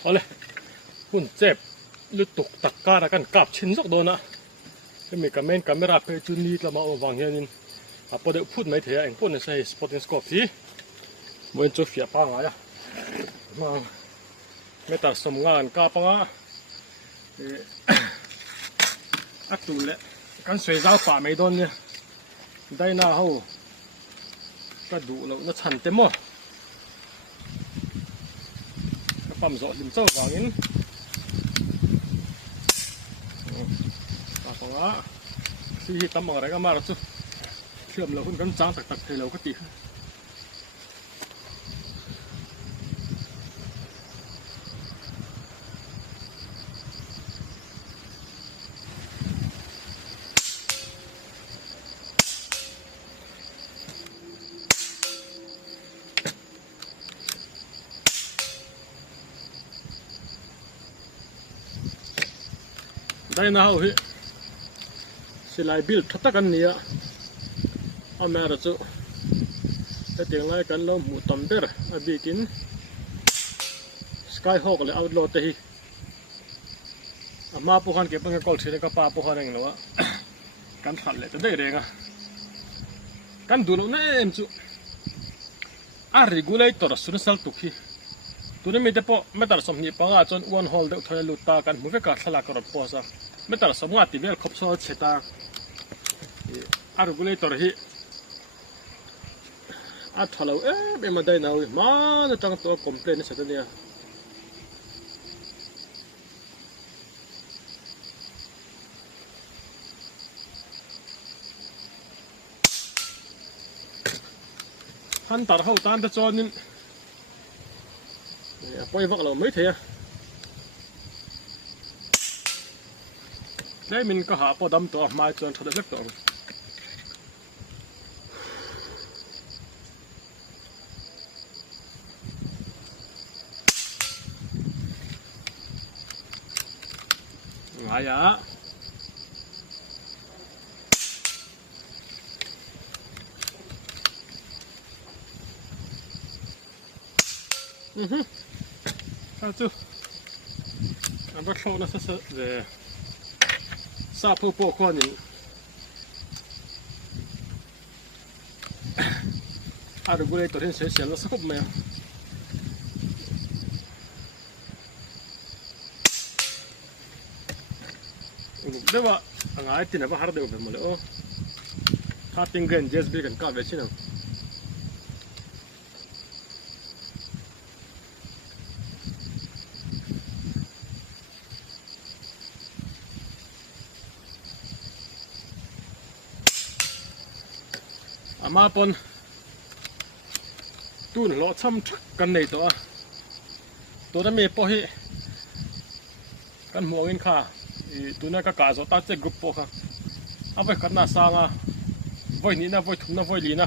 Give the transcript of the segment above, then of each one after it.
เอาเลยหุ่นเจ็บลุตุกตักกาละกันกับชิ้นสักโดนนะจะมีกัมเมนกัมเมราเพจุนีละมาเอาวางเงี้ยนินพอเดี๋ยวพูดไม่เถียงพูดในใส่สปอตติ้งสกอปที่เหมือนจะเฟียปังอะไรมาไม่ตัดสมงานกาปังอ่ะอัดตูเลยกันสวยเจ้าป่าไม่โดนเนี่ยได้หน้าเขาก็ดูแล้วน่าชันเต็มหมดก็ปั๊มจอดริมเจ้าวางนี้ตาปังอ่ะสิ่งที่ทำอะไรก็มาแล้วจุเชื่อมเราคุณกันจ้างตักๆให้เราก็ตีได้นะเฮ้ยสิไลบิลทัดกันเนี่ยอาแม่เราจุแต่เตียงไล่กันเราหมูตอมเดอร์อาบีกินสกายฮอคเลยเอาโหลดที่มาปูขันเก็บเป็นกอลชีนกับปลาปูขันเองนะวะกันขัดเลยจะได้เรงอ่ะกันดูแล้วเนี่ยเอ็มจุregulator สุดสัลตุกีตัวนี้ไม่ได้พอไม่ตัดสมนิปังอาจนวันฮอลเดอร์ทอยลุตตากันมุ้งกัดสลักกระดพอซะไม่ตัดสมงาติเวลครบซ้อนเชตาregulatorที่ทะเลไม่มาได้นะมาจะตั้งตัวคอมเพลนเสร็จเนี่ยขันตัดเข้าตามแต่จอนี่ปล่อยวักเราไม่เทียได้มินก็หาปอดำตัวมาจนทะเลเล็กตัวไงอ่ะข้าจูอันนั้นโชว์นะสัสเลยซาพูโปกคนนี้กูเลยตัวที่เสียแล้วสักไหมเดี๋ยวว่าไงที่ไหนว่าหาเดี๋ยวเป็นหมดเลยโอ้ถ้าติงเกินเจสบีกันก้าวไปชินะมาปนตู้นล้อช้ำกันในตัวนั้นมีพอให้กันหัวเงินค่ะตัวนั้นก็กาสตาร์เจ็กรุ๊ปพอค่ะเอาไปกันหน้าสางอ่ะไว้นี่นะไว้ถุงนะไว้ลีนะ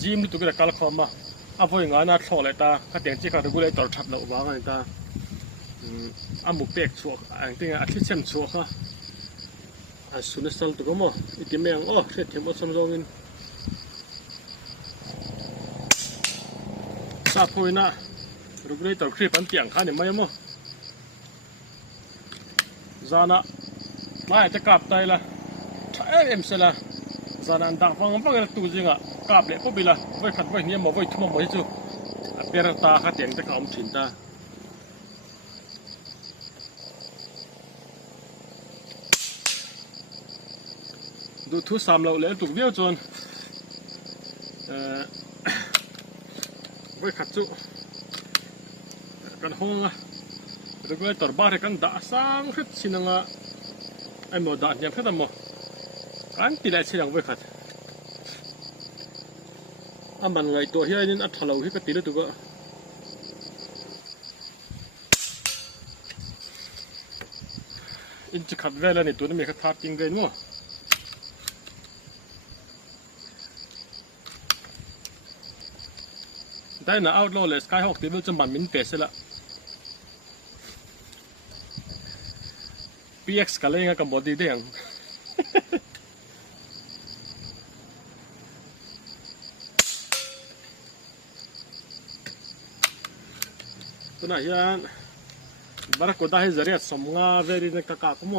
จิมนี่ตัวก็กาลคอมมาเอาไว้งานน่าชอบเลยตาข้าเตียงจีกันดูเลยต่อชัดแล้ววางไงตาอาหมูเป็กชัวอันที่อาทิตย์เช่นชัวค่ะสุนัขสัลตุกมั้งอีกเมียงโอ้เสร็จเทมอสมจงินซาพูน่ะรูปนี้ตัวคลิปอันเตียงข้าเนี่ยไม่มั้งจานะไม่จะกลับไตละถ้าเอ็มเสละจานะดักฟังกันตัวจริงอ่ะกลับเลยพวกบิละไว้ขัดไว้เนี่ยมาไว้ทุ่มมาไว้จู่เปลี่ยนตาข้าเตียงจะเข้ามาถิ่นตาดูทุสามเราเลยตุกเดียวจนไว้ขัดจุกันห้องอ่ะหรือว่าตัวบ้านกันด่าสังขึ้นสินังอ่ะไอ้หมอด่าอย่างขึ้นแต่หมอกันตีได้สินังไว้ขัดมันไงตัวที่ไอ้นี่อัดทะเลที่ก็ตีได้ตัวก็อินจะขัดเวลาในตัวนี้มีขัดทัดจริงเลยมั้งได้นะเอาโลเลยสกายฮอคที่มันจะมันมินเปสละ PX กันเลยกับบอดี้เด้ง ตัวไหนยันบาร์โคด้าให้จะเรียกสมงาเวรีนกากาคุโม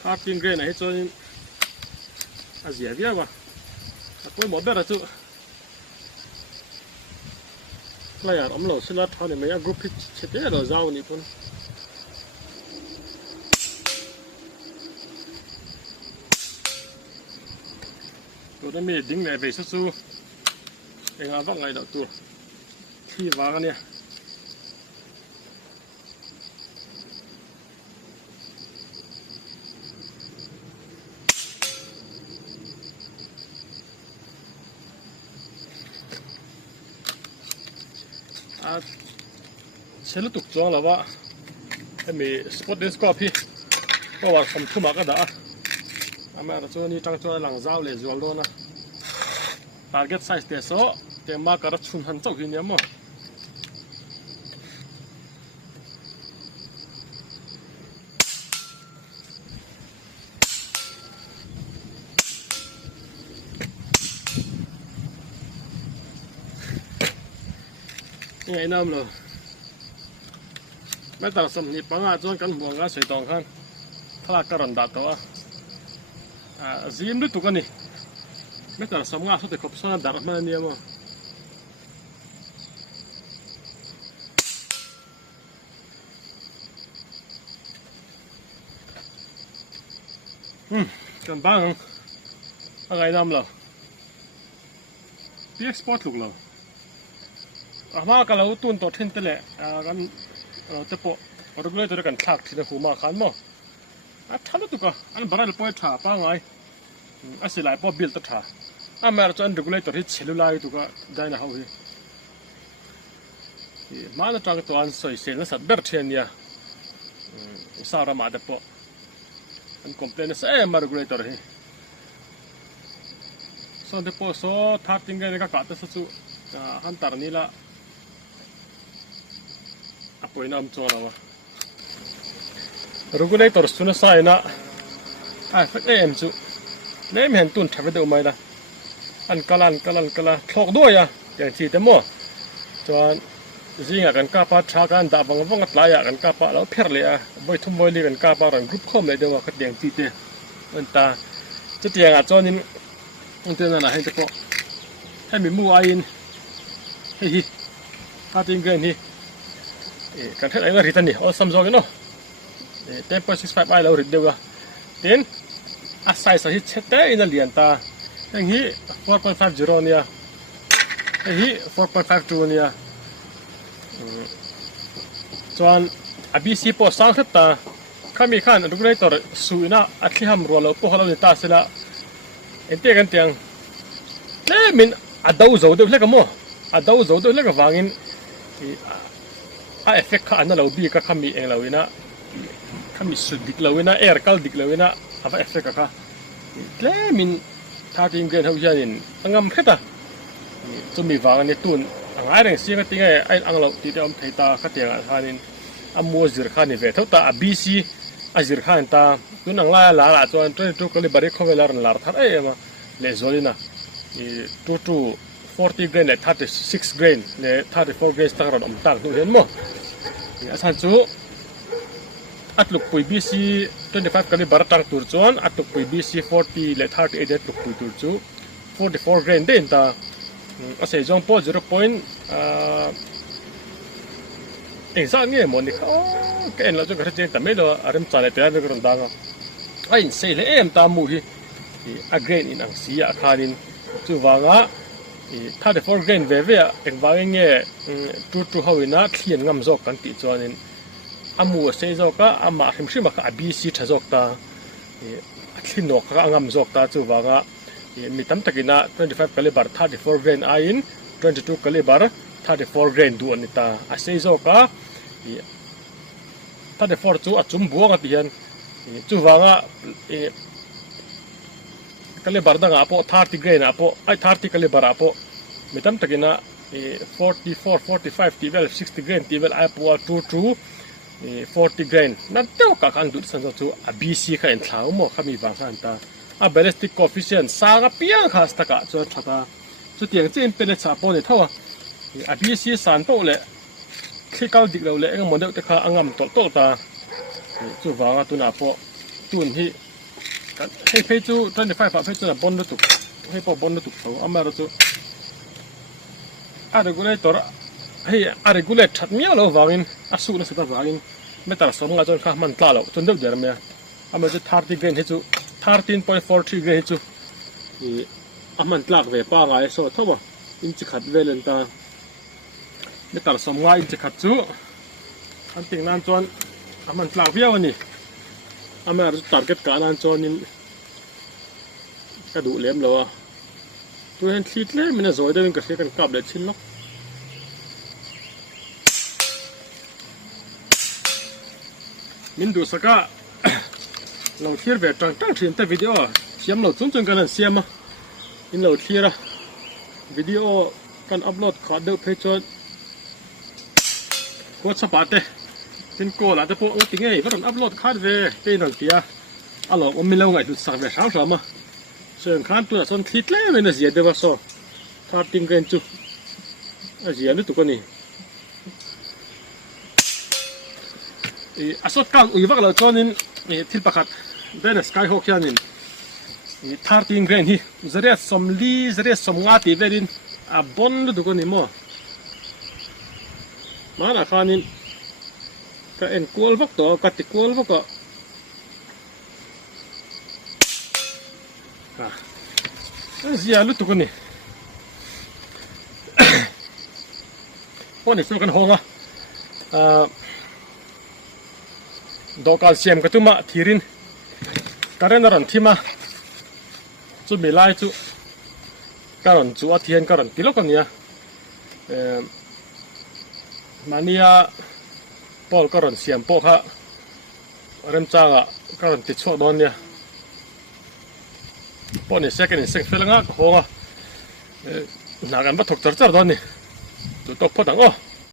ถ้ากินเกรนให้จนอาเซียเวียวะถ้าคุยหมดได้ละจุก็อย่างอมโลสิลัดเขาเนี่ยไม่เอากรุ๊ปพิเศษเราเจ้านี่พุ่นตัวนั้นมีดิ้งในเบสซูเองเอาว่าไงดอกตัวที่วางเนี่ยเชลตุกจองแล้วว่าให้มีสปอตเดนสกอพี่ก็ว่าผมทุ่มก็ได้อามาเราช่วงนี้จังช่วงหลังเจ้าเลยจวลโดนนะ target size เดียวโซ่เต็มมากกระชุ่มหันเจ้าหินเนี่ยมั้งยังไงน้ำเลยไม่ต้องสมนิปังอาจจะกันหัวกันสวยตองกันถ้าการันดัดตัวซีมด้วยตุกันนี่ไม่ต้องสมงาสุดที่ขบซ้อนดัดมาเนี่ยมั้งกันบ้างอะไรน้ำเลยพีเอ็กซ์พอร์ตลูกเลยมากันแล้วตุนตัวเทนเตล่กันเตปอรูกเลยตัวกันทักที่ในหัวมาขันมั้งทันตุกอันบาร์เรลปอยท่าป้าไงสิไลปอบิลต์ท่าแม้เราจะอันรูกเลยตัวที่เชลลูไลตุกได้นะฮะมาแล้วจังตัวอันสวยเซลล์สัตว์เบิร์ดเทียนเนี่ยสาระมาเดปออันคอมเพลนส์มารูกเลยตัวนี้ส่วนเดปอโซ่ทักทิ้งกันก็กัดตัวสุดฮันตาร์นี่ละapoi nam chona wa regulator suna sai na fa em chu nem hen tun thave do mai la an kalan thlok do ya yang chi te mo chuan zinga kan ka pa tha kan da bang bang atla ya kan ka pa lo pher le a boi thum boi li kan ka pa ran group khom le de wa khat deng chi te an ta chu tiang a chonin an te na hen te po hai mi mu a in hi ka ting gen hiกันเท่าไหร่ก็ริตันนี่โอ้สมจอกันเนาะ10.65 ไอเราริดเดียวกันเต็นอาศัยสถิตเช็ดได้อินเดียนตาอย่างนี้ 4.50 เนี่ยอย่างนี้ 4.52 เนี่ยส่วนBC พอสร้างเสร็จตาข้ามีขั้นรูปเลยตัวสุยนะอัดที่ทำรัวเราพวกเราเนี่ยตาเสร็จละเอ็นเตียกันเตียงเนี่ยมันอัดดาวโจเดียวเล็กมั้งอัดดาวโจเดียวเล็กฟังอินเอฟเฟกต์ข้าอันนั้นเราบีก็ข้ามีเองเราวินะข้ามีสุดดิกเราวินะแอร์กัลดิกเราวินะเอฟเฟกต์ข้าแล้วมินถ้าจริงเกินเท่าไหร่เนี่ยตั้งงำแค่ตาจะมีวางในตุนอะไรเรื่องเสียงก็ติ้งไอ้อังเราที่เราไทยตาข้าเตียงอะไรนี่มัวจิรข้านี่เวทเท่าตาบีซีจิรข้านี่ตาตุนอังลายหลาจวนตัวนี้ตัวก็เลยบริโภคเวลาหลาท่าเอ้ยมาเลโซลินะตัว40 grain เลย36 grain เลย34 grain ตั้งระดับต่างตัวเห็นมั้ยอาจารย์จูอัดลูกปุ๋ย BC 25กันเลยบาร์ตั้งตัวจวนอัดลูกปุ๋ย BC 40เลย38เด็ดลูกปุ๋ยตัวจู44 grain เด่นตาอาศัยจงพอ0.เองสร้างเงี้ยมันนี่เขาแกนเราจะกระเจนแต่ไม่รู้อารมณ์จ่ายแต่ละเรื่องต่างๆไอ้เสเลยตามมูฮีอักเกรนอินอังสีอาคารินจูวางะ34 grain เว่เอกวางเงี้ยตัวเขาวินาทีนงำจอกกันติดจวนอามัวเซจอกะอามาเห็นชิมะกับบีซีทจอกตาทีนอกกับงำจอกตาจูวางะมีตั้มตะกินะ25 caliber 34 grainอายิน22 caliber 34 grainดูอันนี้ตาเซจอกะ34จูจุ่มบัวกันที่ยันจูวางะcaliber ดังอ่ะพอ30 grain อ่ะพอไอ้30 caliber อ่ะพอมีตั้มตะกินะ44 45 12 60 grain 12ไอ้พอ22 40 grainนั่นเท่ากับการดูดสันจุBC เขาเอ็นเท้าหมอเขามีบางสันตา a ballistic coefficient sanga piang khas taka cho thata chu tiang chen pele cha po ni thawa a bc san po le khikal dik lo le ang model te kha angam tol tol ta chu wanga tuna po tun hi hei phei chu 25 fa phei chu na bon lu tu hei po bon lu tu tho amara chu a regulator hei a regulate that mi lo wangin a su na sa wangin metar som nga chon kha man tla lo chon deuh der me ama chu 30 grain he chu 13.43 grain chu i aman tlak ve pa ngai so thowa in chi khat velen ta metar som nga in chi khat chu an ting nan chon aman tlak viaw ani ama target ka nan chon in ka du lem lo tu hen thlit le mina zoi da ka se kan kap le chin lok min du saka lo thir ve tang tang thin ta video siam lo chung chung kan siam in lo thira video kan upload kha de phe chon ko chapate tin ko la te po ting ei ko upload kha ve pe nang tia alo om mi lo ngai tu sak ve sang sama sen khan tu son thlit le me na zia de wa so thar tim gen chu a zia nu tu ko ni asot kang uiwak lo chonin thil pakhat ben skyhawk hianin 13 grain hi zare somli zare somnga ti verin a bon du ko ni mo mana khanin ka en kol vok to ka ti kol vok ko ha zia lu tu ko ni poni so kan honga dokal siam ka tuma thirin karen ron thima chu milai chu karon chu athian karon tilok ania mania pol karon siam po kha rem changa karon ti chho don nia poni second in sek felanga ko honga nagan ba thok char char don ni chu tok phodang o